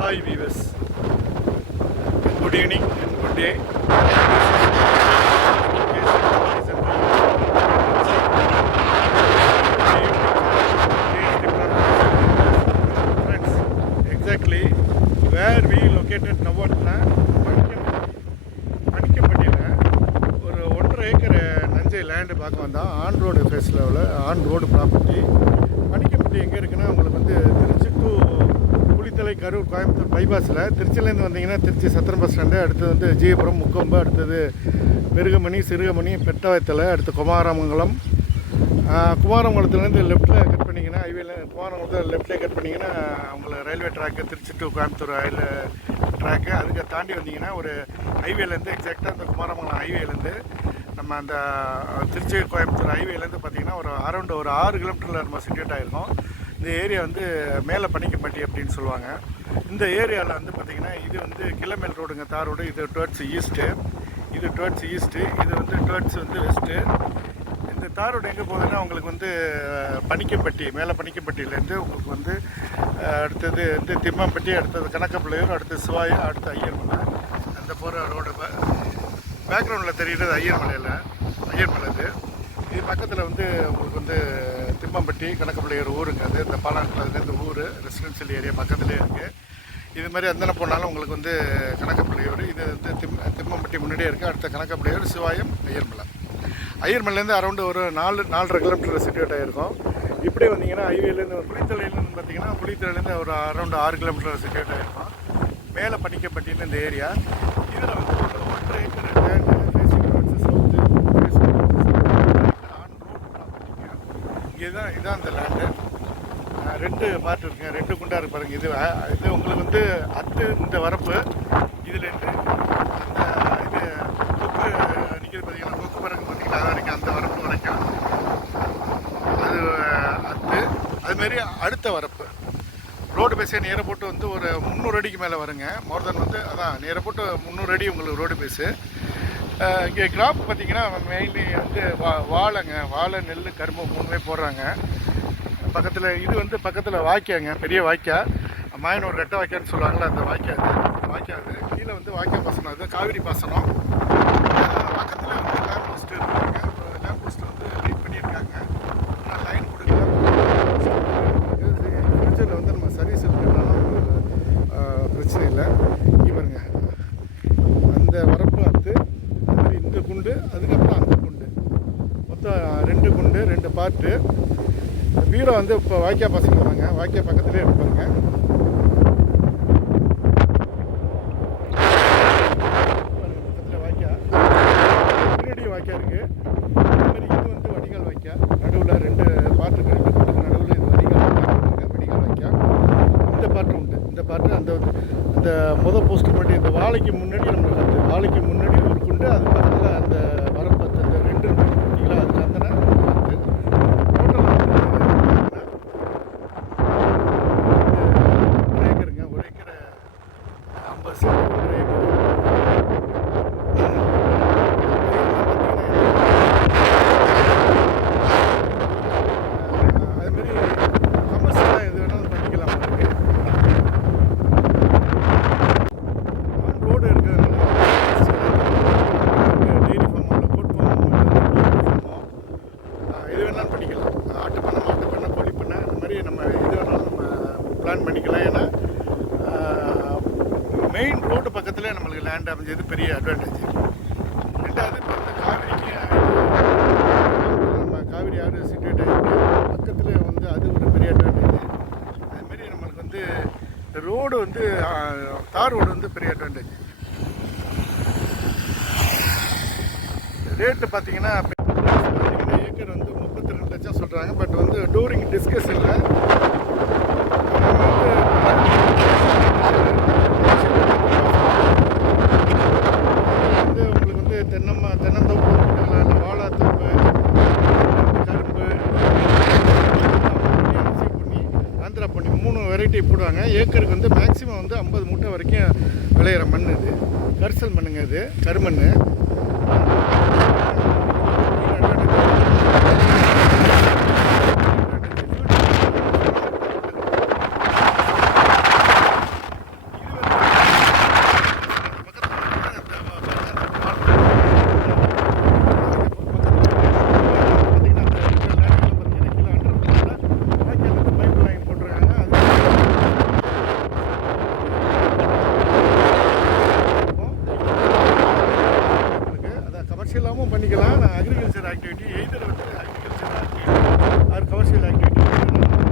Hi viewers, good evening and good day. Friends, exactly where we located now at பணிக்கப்பட்டியில் ஒரு 1.5 acre நஞ்சை land பார்க்க வந்தால் on road ஃபேஸில் உள்ள ஆன் ரோடு ப்ராப்பர்ட்டி. பணிக்கப்பட்டி எங்கே இருக்குன்னா உங்களுக்கு வந்து திருச்சி டு குளித்தலை, கரூர், கோயம்புத்தூர் பைபாஸில். திருச்சியிலேருந்து வந்தீங்கன்னா திருச்சி சத்திரம் பஸ் ஸ்டாண்டு, அடுத்தது வந்து ஜீயபுரம், முக்கொம்பு, அடுத்தது பெருகமணி, சிறுகமணி, பெட்டவத்தலை, அடுத்து குமாரமங்கலம். குமாரமங்கலத்துலேருந்து லெஃப்ட்டில் கட் பண்ணிங்கன்னா ஹைவேல, குமாரமங்கலத்தில் லெஃப்ட்லேயே கட் பண்ணிங்கன்னா உங்களுக்கு railway track, Trichy to Coimbatore rail track. அதுக்கு தாண்டி வந்தீங்கன்னா ஒரு ஹைவேலேருந்து எக்ஸாக்டாக அந்த குமாரமங்கலம் ஹைவேலேருந்து நம்ம அந்த திருச்சி கோயம்புத்தூர் ஹைவேலேருந்து பார்த்திங்கன்னா ஒரு அரௌண்ட் ஒரு 6 கிலோமீட்டரில் நம்ம சிட்டுவேட் ஆகிருக்கோம். இந்த ஏரியா வந்து மேலே பணிக்கப்பட்டி அப்படின்னு சொல்லுவாங்க. இந்த ஏரியாவில் வந்து பார்த்திங்கன்னா இது வந்து கிளமேல் ரோடுங்க, தார் ரோடு. இது டுவர்ட்ஸ் ஈஸ்ட்டு, இது டுவர்ட்ஸ் ஈஸ்ட்டு, இது வந்து டுவர்ட்ஸ் வந்து வெஸ்ட்டு. இந்த தார் ரோடு எங்கே போகுதுன்னா உங்களுக்கு வந்து பணிக்கப்பட்டி, மேலே பணிக்கப்பட்டியிலேருந்து உங்களுக்கு வந்து அடுத்தது வந்து திம்மம்பட்டி, அடுத்தது கணக்கப்பிள்ளையூர், அடுத்தது சிவாயம், அடுத்து ஐயர்மலை. அந்த போகிற ரோடு பேக்ரவுண்டில் தெரிகிறது ஐயர்மலையில், ஐயர்மலை. இது பக்கத்தில் வந்து உங்களுக்கு வந்து திம்மம்பட்டி, கணக்கப்பிள்ளையூர் ஊருங்க. அது இந்த பாலாங்குளத்துலேருந்து இந்த ஊர் ரெசிடென்ஷியல் ஏரியா பக்கத்துலேயே இருக்குது. இது மாதிரி எந்தன போனாலும் உங்களுக்கு வந்து கணக்கப்பிள்ளையூர், இது வந்து திம்மம்பட்டி முன்னாடியே இருக்குது. அடுத்த கணக்கப்பிள்ளையூர், சிவாயம், ஐயர்மலை. ஐயர்மலைலேருந்து அரௌண்டு ஒரு 4.5 கிலோமீட்டர் சிட்டுவேட் ஆகிருக்கும். இப்படியே வந்தீங்கன்னா ஹைவேலேருந்து குளித்தலையிலேருந்து பார்த்தீங்கன்னா குளித்தலையிலேருந்து ஒரு அரௌண்டு 6 கிலோமீட்டர் சிட்டுவேட் ஆகிருக்கும். மேலே பணிக்கப்பட்டின்னு இந்த ஏரியா. இதில் வந்து ஒரு 1.5 acre land south on road ப்ராப்பர்ட்டிங்க. இதான் அந்த லேண்டு. 2 பார்ட் இருக்குங்க, 2 குண்டா இருக்கு பாருங்க. இது உங்களுக்கு வந்து இந்த வரப்பு இதுலேருந்து அந்த கொக்கு நிற்கிது பார்த்தீங்கன்னா, கொக்கு பறகு பார்த்தீங்கன்னா அது வரைக்கும், அந்த வரப்பு வரைக்கும் அது அதுமாரி அடுத்த வரப்பு ரோடு பேஸே நேராக போட்டு வந்து ஒரு 300 அடிக்கு மேலே வருங்க. மோர் தென் வந்து அதான் நேராக போட்டு 300 அடி உங்களுக்கு ரோடு பேஸு. இங்கே கிராப் பார்த்திங்கன்னா மெயின்லி வந்து வாழைங்க, வாழை, நெல், கரும்பு 3மே போடுறாங்க. பக்கத்தில் இது வந்து பக்கத்தில் வாய்க்காங்க, பெரிய வாய்க்கா, மாயனூர் ரெட்டை வாய்க்கான்னு சொல்லுவாங்களே, அந்த வாய்க்காது கீழே வந்து வாய்க்கா பாசனம். அது காவிரி பாசனம். பக்கத்தில் வந்து லேம்ப் போஸ்ட் இருக்காங்க. லேம்ப் போஸ்ட் வந்து லீட் பண்ணியிருக்காங்க. லைன் கொடுக்கலாம். ஃபியூச்சரில் வந்து நம்ம சர்வீஸ் இருக்கிறதுனால பிரச்சனை இல்லை. இங்கே பாருங்க, அந்த வரப்பு இந்த குண்டு, அதுக்கப்புறம் அந்த குண்டு, மொத்தம் 2 குண்டு, 2 பார்ட்டு. பீரோ வந்து இப்போ வாய்க்கா பசங்க வாங்க, வாய்க்கா பக்கத்துலேயே இருப்பாங்க. பக்கத்தில் வாய்க்கா, பின்னாடியும் வாய்க்கா இருக்குது. அது மாதிரி இது வந்து வடிகால் வாய்க்கா. நடுவில் 2 பார்ட்டுக்கு, 2 குண்டுக்கு நடுவில் இது வடிகால் வாய்க்கா. இந்த பாட்டு உண்டு. இந்த பாட்டு அந்த போஸ்ட்டு முன்னாடி, இந்த வாழைக்கு முன்னாடி நம்மளுக்கு வந்து வாழைக்கு முன்னாடி ஒரு குண்டு, அது பக்கத்தில் அந்த வரப்பு அந்த 2 பார்த்தீங்களா, அது அந்த பிளான் பண்ணிக்கலாம். ஏன்னா மெயின் ரோடு பக்கத்தில் நம்மளுக்கு லேண்ட் அமைஞ்சது பெரிய அட்வான்டேஜ். ரெண்டாவது இப்போ இந்த காவிரிக்கு நம்ம காவிரி ஆறு சிட்டுவேட் ஆகிருக்கு பக்கத்தில் வந்து, அது ஒரு பெரிய அட்வான்டேஜ். அதுமாரி நம்மளுக்கு வந்து ரோடு வந்து தார் ரோடு வந்து பெரிய அட்வான்டேஜ். ரேட்டு பார்த்தீங்கன்னா ஏக்கர் வந்து 32 லட்சம் சொல்கிறாங்க. பட் வந்து டூரிங் டிஸ்கஸ் இல்லை. உங்களுக்கு வந்து தென்னந்தோப்பு, வாழைத்தோப்பு, கரும்பு, பண்ணி, ஆந்திரா பண்ணி 3 வெரைட்டி போடுவாங்க. ஏக்கருக்கு வந்து மேக்ஸிமம் வந்து 50 மூட்டை வரைக்கும் விளையிற மண். இது கரிசல் மண்ணுங்க, இது கருமண். கமர்ஷியலாகவும் பண்ணிக்கலாம். அக்ரிகல்ச்சர் ஆக்டிவிட்டி எய்தர் வந்து agriculture activity R commercial activity